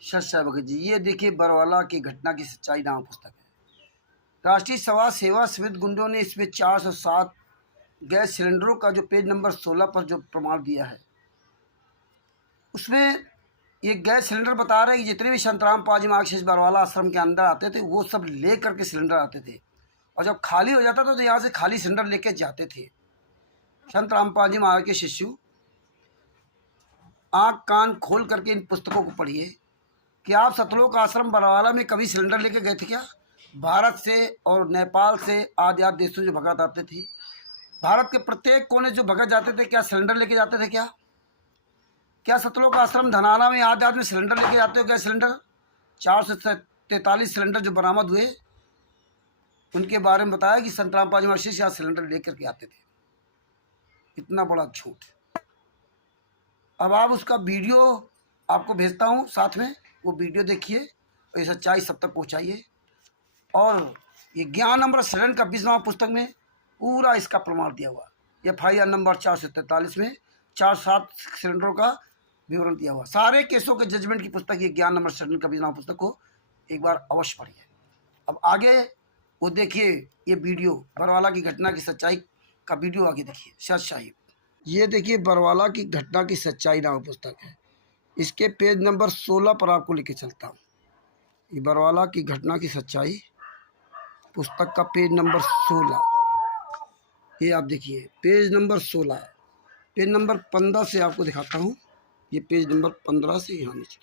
शशा भगत जी, ये देखिए बरवाला की घटना की सच्चाई नाम पुस्तक है। राष्ट्रीय समाज सेवा समिति गुंडों ने इसमें 407 गैस सिलेंडरों का जो पेज नंबर 16 पर जो प्रमाण दिया है, उसमें ये गैस सिलेंडर बता रहे हैं कि जितने भी संतराम पाजी मार्गशीर्ष बरवाला आश्रम के अंदर आते थे वो सब ले करके सिलेंडर आते थे, और जब खाली हो जाता था तो यहाँ से खाली सिलेंडर लेके जाते थे। संत रामपाल जी महाराज के शिष्य आँख कान खोल करके इन पुस्तकों को पढ़िए कि आप सतलोक आश्रम बरवाला में कभी सिलेंडर लेके गए थे क्या? भारत से और नेपाल से आदि आदि देशों जो भगत आते थे, भारत के प्रत्येक कोने जो भगत जाते थे, क्या सिलेंडर लेके जाते थे? क्या सतलोक आश्रम धनाना में आदि आदि में सिलेंडर लेके जाते हो? क्या सिलेंडर 443 सिलेंडर जो बरामद हुए उनके बारे में बताया कि संत रामपाल जी महाराज यहाँ सिलेंडर लेकर के आते थे। इतना बड़ा झूठ। अब आप उसका वीडियो आपको भेजता हूँ साथ में, वो वीडियो देखिए और ये सच्चाई सब तक पहुँचाइए। और ये ज्ञान अमृत शरण का 20वां पुस्तक में पूरा इसका प्रमाण दिया हुआ, FIR नंबर 443 में 407 सिलेंडरों का विवरण दिया हुआ। सारे केसों के जजमेंट की पुस्तक ये ज्ञान अमृत शरण का 20वां पुस्तक को एक बार अवश्य पढ़िए। अब आगे वो देखिए, ये वीडियो बरवाला की घटना की सच्चाई का वीडियो आगे देखिए। शहद साहिब, ये देखिए बरवाला की घटना की सच्चाई नाम पुस्तक है, इसके पेज नंबर 16 पर आपको लेके चलता हूँ। ये बरवाला की घटना की सच्चाई पुस्तक का पेज नंबर 16, ये आप देखिए पेज नंबर 16 है। पेज नंबर 15 से आपको दिखाता हूँ, ये पेज नंबर 15 से यहाँ नीचे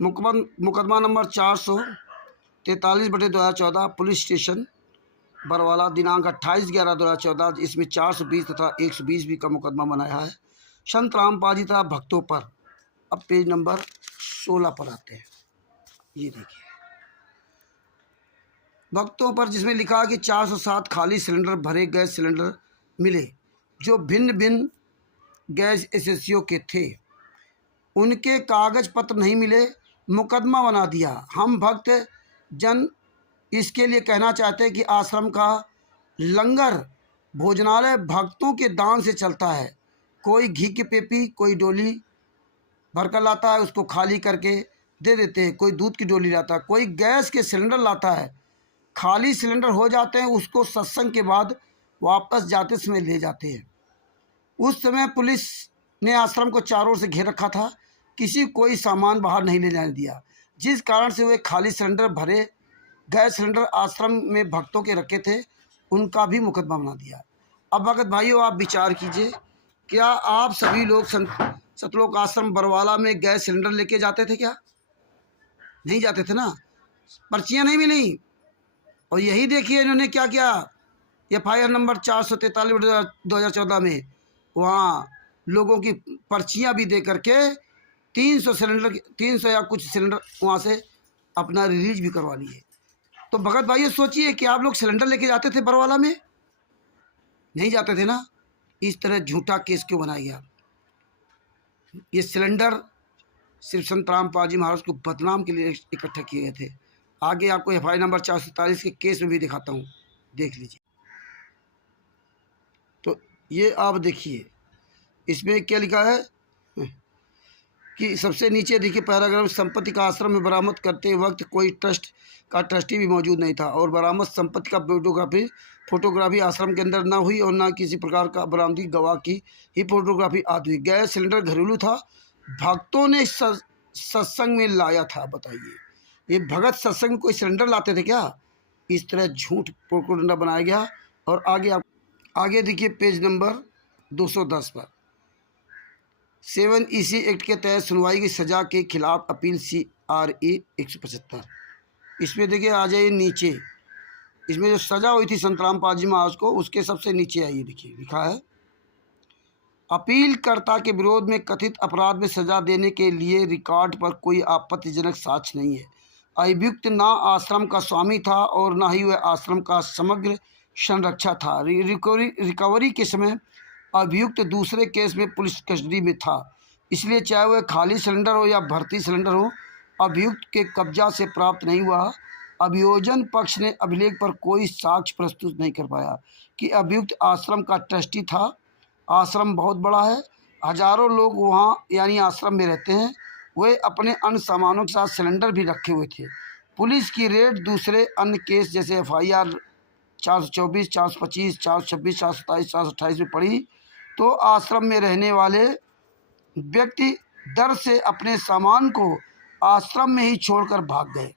मुकदमा नंबर 443/2014 पुलिस स्टेशन बरवाला दिनांक 28/11/2014। इसमें 420 तथा 120 का मुकदमा बनाया है संत रामपाल जी तथा भक्तों पर। अब पेज नंबर 16 पर आते हैं, ये देखिए भक्तों पर, जिसमें लिखा कि 407 खाली सिलेंडर भरे गैस सिलेंडर मिले जो भिन्न भिन्न गैस एजेंसियों के थे, उनके कागज पत्र नहीं मिले, मुकदमा बना दिया। हम भक्त जन इसके लिए कहना चाहते हैं कि आश्रम का लंगर भोजनालय भक्तों के दान से चलता है। कोई घी की पेपी, कोई डोली भरकर लाता है, उसको खाली करके दे देते हैं। कोई दूध की डोली लाता है, कोई गैस के सिलेंडर लाता है, खाली सिलेंडर हो जाते हैं, उसको सत्संग के बाद वापस जाते समय ले जाते हैं। उस समय पुलिस ने आश्रम को चारों ओर से घेर रखा था, किसी कोई सामान बाहर नहीं ले जाने दिया, जिस कारण से वे खाली सिलेंडर भरे गैस सिलेंडर आश्रम में भक्तों के रखे थे, उनका भी मुकदमा बना दिया। अब भगत भाइयों, आप विचार कीजिए, क्या आप सभी लोग सतलोक आश्रम बरवाला में गैस सिलेंडर लेके जाते थे? क्या नहीं जाते थे ना? पर्चियाँ नहीं मिली। और यही देखिए इन्होंने क्या किया, FIR नंबर 443/2014 में वहाँ लोगों की पर्चियाँ भी दे करके 300 या कुछ सिलेंडर वहाँ से अपना रिलीज भी करवा लिए। तो भगत भाइयों सोचिए कि आप लोग सिलेंडर लेके जाते थे बरवाला में? नहीं जाते थे ना? इस तरह झूठा केस क्यों बनाया गया? ये सिलेंडर सिर्फ संत रामपाल जी महाराज को बदनाम के लिए इकट्ठा किए गए थे। आगे आपको FIR नंबर 447 के केस में भी दिखाता हूँ, देख लीजिए। तो ये आप देखिए, इसमें क्या लिखा है कि सबसे नीचे देखिए पैराग्राफ, संपत्ति का आश्रम में बरामद करते वक्त कोई ट्रस्ट का ट्रस्टी भी मौजूद नहीं था और बरामद संपत्ति का फोटोग्राफी आश्रम के अंदर ना हुई और ना किसी प्रकार का बरामदी गवाह की ही फोटोग्राफी आदि हुई। गैस सिलेंडर घरेलू था, भक्तों ने सत्संग में लाया था। बताइए, ये भगत सत्संग में कोई सिलेंडर लाते थे क्या? इस तरह झूठ प्रोपोगंडा बनाया गया। और आगे देखिए पेज नंबर 210 पर 7 EC एक्ट के तहत सुनवाई की सज़ा के खिलाफ अपील CRA 175। इसमें देखिए आ जाइए नीचे, इसमें जो सज़ा हुई थी संत रामपाल जी महाराज को, उसके सबसे नीचे आइए, देखिए लिखा है, अपीलकर्ता के विरोध में कथित अपराध में सज़ा देने के लिए रिकॉर्ड पर कोई आपत्तिजनक साक्ष्य नहीं है। अभियुक्त ना आश्रम का स्वामी था और ना ही वह आश्रम का समग्र संरक्षक था। रिकवरी के समय अभियुक्त दूसरे केस में पुलिस कस्टडी में था, इसलिए चाहे वह खाली सिलेंडर हो या भर्ती सिलेंडर हो, अभियुक्त के कब्जा से प्राप्त नहीं हुआ। अभियोजन पक्ष ने अभिलेख पर कोई साक्ष्य प्रस्तुत नहीं कर पाया कि अभियुक्त आश्रम का ट्रस्टी था। आश्रम बहुत बड़ा है, हजारों लोग वहाँ यानी आश्रम में रहते हैं, वे अपने अन्य सामानों के साथ सिलेंडर भी रखे हुए थे। पुलिस की रेड दूसरे अन्य केस जैसे FIR 424, 425, 426, 427, 428 में पड़ी तो आश्रम में रहने वाले व्यक्ति डर से अपने सामान को आश्रम में ही छोड़कर भाग गए।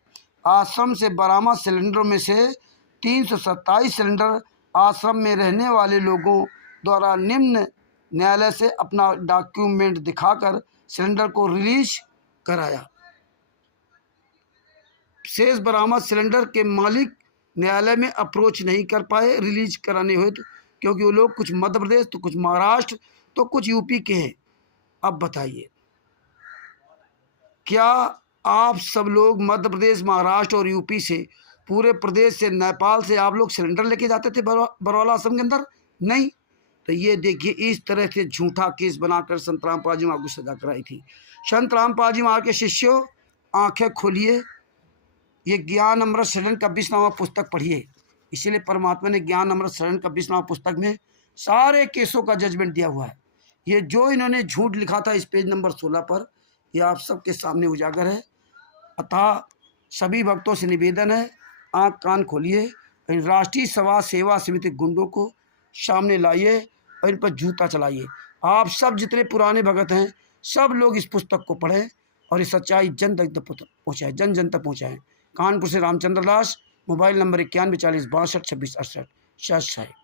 आश्रम से बरामद सिलेंडरों में से 327 सिलेंडर आश्रम में रहने वाले लोगों द्वारा निम्न न्यायालय से अपना डॉक्यूमेंट दिखाकर सिलेंडर को रिलीज कराया। शेष बरामद सिलेंडर के मालिक न्यायालय में अप्रोच नहीं कर पाए रिलीज कराने हुए क्योंकि वो लोग कुछ मध्य प्रदेश तो कुछ महाराष्ट्र तो कुछ यूपी के हैं। अब बताइए, क्या आप सब लोग मध्य प्रदेश, महाराष्ट्र और यूपी से, पूरे प्रदेश से, नेपाल से आप लोग सिलेंडर लेके जाते थे बरौला आश्रम के अंदर? नहीं। तो ये देखिए, इस तरह से झूठा केस बनाकर संत रामपाल जी महाराज को सजा कराई थी। संत रामपाल जी महाराज के शिष्यों, आंखें खोलिए, ये ज्ञान अमृत शरण कबीरनामा पुस्तक पढ़िए। इसीलिए परमात्मा ने ज्ञान अमृत शरण कबीरनामा पुस्तक में सारे केसों का जजमेंट दिया हुआ है। ये जो इन्होंने झूठ लिखा था इस पेज नंबर 16 पर, यह आप सबके सामने उजागर है। अतः सभी भक्तों से निवेदन है, आँख कान खोलिए, इन राष्ट्रीय समाज सेवा समिति गुंडों को सामने लाइए और इन पर जूता चलाइए। आप सब जितने पुराने भगत हैं, सब लोग इस पुस्तक को पढ़ें और इस सच्चाई जन तक पहुँचाएँ, जन जन तक पहुँचाएँ। कानपुर से रामचंद्र दास, मोबाइल नंबर 91 40 62 26 68।